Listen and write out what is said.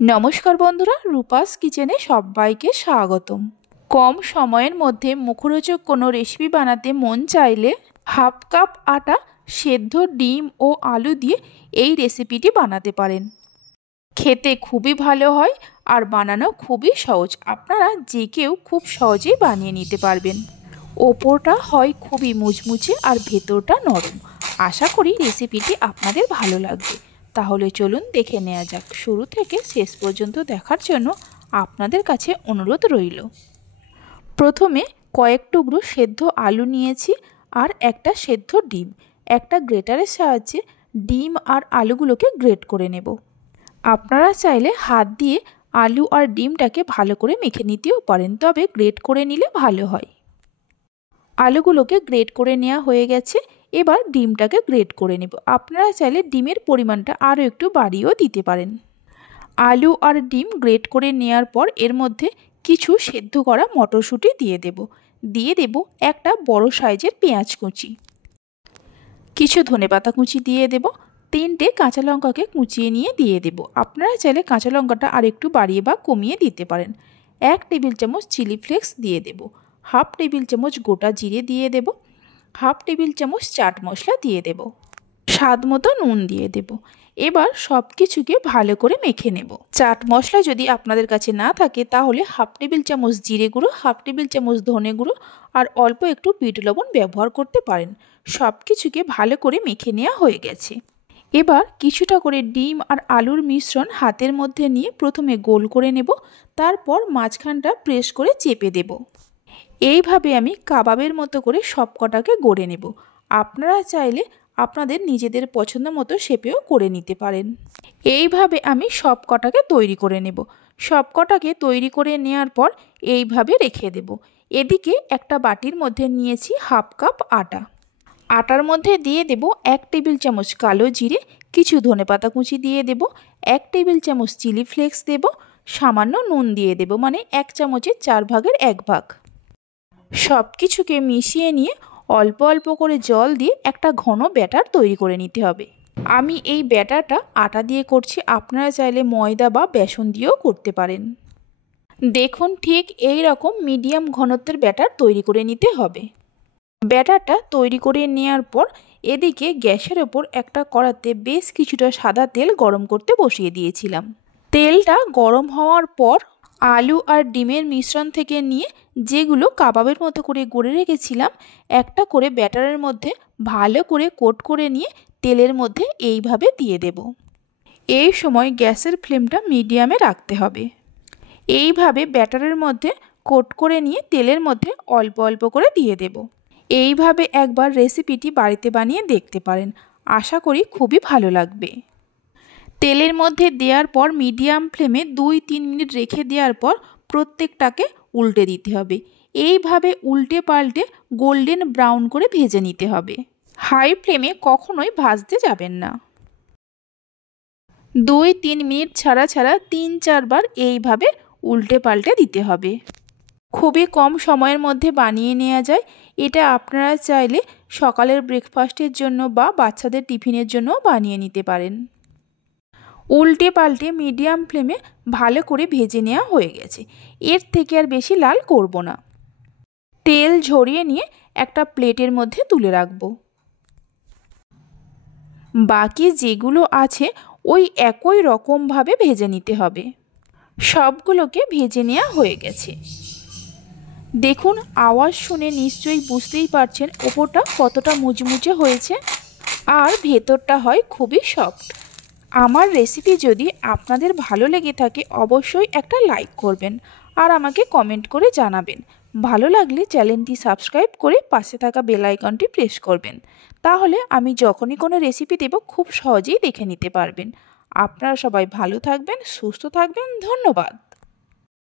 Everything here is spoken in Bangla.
নমস্কার বন্ধুরা, রূপাস কিচেনে সবাইকে স্বাগতম। কম সময়ের মধ্যে মুখরোচক কোনো রেসিপি বানাতে মন চাইলে হাফ কাপ আটা, সেদ্ধ ডিম ও আলু দিয়ে এই রেসিপিটি বানাতে পারেন। খেতে খুবই ভালো হয় আর বানানো খুবই সহজ। আপনারা যে কেউ খুব সহজেই বানিয়ে নিতে পারবেন। ওপরটা হয় খুবই মুচমুচে আর ভেতরটা নরম। আশা করি রেসিপিটি আপনাদের ভালো লাগবে। তাহলে চলুন দেখে নেওয়া যাক। শুরু থেকে শেষ পর্যন্ত দেখার জন্য আপনাদের কাছে অনুরোধ রইল। প্রথমে কয়েক টুকরো সেদ্ধ আলু নিয়েছি আর একটা সেদ্ধ ডিম। একটা গ্রেটারের সাহায্যে ডিম আর আলুগুলোকে গ্রেট করে নেব। আপনারা চাইলে হাত দিয়ে আলু আর ডিমটাকে ভালো করে মেখে নিতেও পারেন, তবে গ্রেট করে নিলে ভালো হয়। আলুগুলোকে গ্রেট করে নেওয়া হয়ে গেছে। এবার ডিমটাকে গ্রেট করে নেব। আপনারা চাইলে ডিমের পরিমাণটা আরও একটু বাড়িয়েও দিতে পারেন। আলু আর ডিম গ্রেট করে নেওয়ার পর এর মধ্যে কিছু সেদ্ধ করা মটরশুঁটি দিয়ে দেব একটা বড় সাইজের পেঁয়াজ কুচি, কিছু ধনেপাতা কুচি দিয়ে দেব, 3টে কাঁচা লঙ্কাকে কুচিয়ে নিয়ে দিয়ে দেব। আপনারা চাইলে কাঁচা লঙ্কাটা আর একটু বাড়িয়ে বা কমিয়ে দিতে পারেন। 1 টেবিল চামচ চিলি ফ্লেক্স দিয়ে দেব, হাফ টেবিল চামচ গোটা জিরে দিয়ে দেব, হাফ টেবিল চামচ চাট মশলা দিয়ে দেব, স্বাদ মতো নুন দিয়ে দেব। এবার সব কিছুকে ভালো করে মেখে নেব। চাট মশলা যদি আপনাদের কাছে না থাকে তাহলে হাফ টেবিল চামচ জিরে গুঁড়ো, হাফ টেবিল চামচ ধনে গুঁড়ো আর অল্প একটু বিট লবণ ব্যবহার করতে পারেন। সব কিছুকে ভালো করে মেখে নেওয়া হয়ে গেছে। এবার কিছুটা করে ডিম আর আলুর মিশ্রণ হাতের মধ্যে নিয়ে প্রথমে গোল করে নেব, তারপর মাঝখানটা প্রেস করে চেপে দেব। এইভাবে আমি কাবাবের মতো করে সব কটাকে গড়ে নেব। আপনারা চাইলে আপনাদের নিজেদের পছন্দ মতো শেপেও করে নিতে পারেন। এইভাবে আমি সব কটাকে তৈরি করে নেব। সব কটাকে তৈরি করে নেওয়ার পর এইভাবে রেখে দেব। এদিকে একটা বাটির মধ্যে নিয়েছি হাফ কাপ আটা। আটার মধ্যে দিয়ে দেব 1 টেবিল চামচ কালো জিরে, কিছু ধনেপাতা কুচি দিয়ে দেব, 1 টেবিল চামচ চিলি ফ্লেক্স দেব, সামান্য নুন দিয়ে দেব, মানে 1 চামচের 4 ভাগের 1 ভাগ। সব কিছুকে মিশিয়ে নিয়ে অল্প অল্প করে জল দিয়ে একটা ঘন ব্যাটার তৈরি করে নিতে হবে। আমি এই ব্যাটারটা আটা দিয়ে করছি, আপনারা চাইলে ময়দা বা বেসন দিয়েও করতে পারেন। দেখুন, ঠিক এই রকম মিডিয়াম ঘনত্বের ব্যাটার তৈরি করে নিতে হবে। ব্যাটারটা তৈরি করে নেওয়ার পর এদিকে গ্যাসের ওপর একটা কড়াতে বেশ কিছুটা সাদা তেল গরম করতে বসিয়ে দিয়েছিলাম। তেলটা গরম হওয়ার পর আলু আর ডিমের মিশ্রণ থেকে নিয়ে যেগুলো কাবাবের মতো করে গড়ে রেখেছিলাম একটা করে ব্যাটারের মধ্যে ভালো করে কোট করে নিয়ে তেলের মধ্যে এইভাবে দিয়ে দেব। এই সময় গ্যাসের ফ্লেমটা মিডিয়ামে রাখতে হবে। এইভাবে ব্যাটারের মধ্যে কোট করে নিয়ে তেলের মধ্যে অল্প অল্প করে দিয়ে দেব। এইভাবে একবার রেসিপিটি বাড়িতে বানিয়ে দেখতে পারেন। আশা করি খুবই ভালো লাগবে। তেলের মধ্যে দেওয়ার পর মিডিয়াম ফ্লেমে 2-3 মিনিট রেখে দেওয়ার পর প্রত্যেকটাকে উল্টে দিতে হবে। এইভাবে উল্টে পাল্টে গোল্ডেন ব্রাউন করে ভেজে নিতে হবে। হাই ফ্লেমে কখনোই ভাজতে যাবেন না। 2-3 মিনিট ছাড়া 3-4 বার এইভাবে উল্টে পাল্টে দিতে হবে। খুবই কম সময়ের মধ্যে বানিয়ে নেওয়া যায়। এটা আপনারা চাইলে সকালের ব্রেকফাস্টের জন্য বা বাচ্চাদের টিফিনের জন্য বানিয়ে নিতে পারেন। উল্টে পাল্টে মিডিয়াম ফ্লেমে ভালো করে ভেজে নেওয়া হয়ে গেছে। এর থেকে আর বেশি লাল করব না। তেল ঝরিয়ে নিয়ে একটা প্লেটের মধ্যে তুলে রাখব। বাকি যেগুলো আছে ওই একই রকমভাবে ভেজে নিতে হবে। সবগুলোকে ভেজে নেওয়া হয়ে গেছে। দেখুন, আওয়াজ শুনে নিশ্চয়ই বুঝতেই পারছেন ওপরটা কতটা মুচমুচে হয়েছে আর ভেতরটা হয় খুবই সফট। আমার রেসিপি যদি আপনাদের ভালো লেগে থাকে অবশ্যই একটা লাইক করবেন আর আমাকে কমেন্ট করে জানাবেন। ভালো লাগলে চ্যানেলটি সাবস্ক্রাইব করে পাশে থাকা বেল আইকনটি প্রেস করবেন। তাহলে আমি যখনই কোনো রেসিপি দেব খুব সহজেই দেখে নিতে পারবেন। আপনারা সবাই ভালো থাকবেন, সুস্থ থাকবেন। ধন্যবাদ।